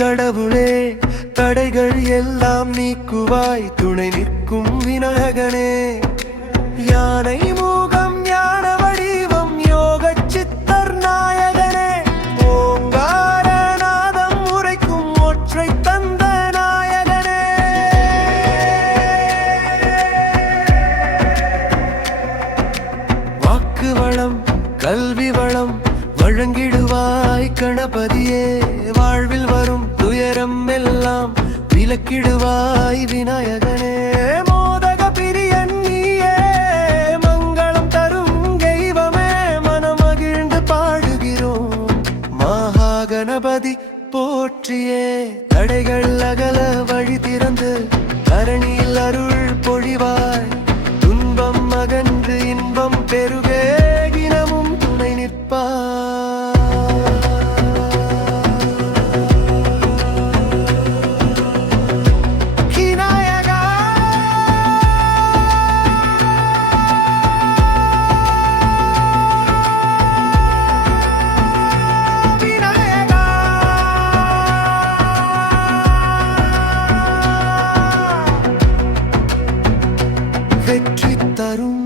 கடவுளே, தடைகள் எல்லாம் நீக்குவாய், துணை நிற்கும் விநாயகனே. யானை மூகம் ஞான வடிவம் யோக சித்தர் நாயகனே, ஓங்காரநாதம் உரைக்கும் ஒற்றை தந்த நாயகனே. வாக்கு வளம் கல்வி வளம் வழங்கிடுவாய் கணபதியே, வாழ்வில் வரும் துயரம் எல்லாம் விலக்கிடுவாய் விநாயகனே. மோதக பிரியன் நீயே, மங்களம் தரும் தெய்வமே, மனமகிழ்ந்து பாடுகிறோம் மகா கணபதி போற்றியே. தடைகள் அகல வழி திறந்து தரணியில் அருள் பொழிவாய், துன்பம் அகன்று இன்பம் பெருகே தினமும் துணை நிற்பாய். வெற்றி தரும்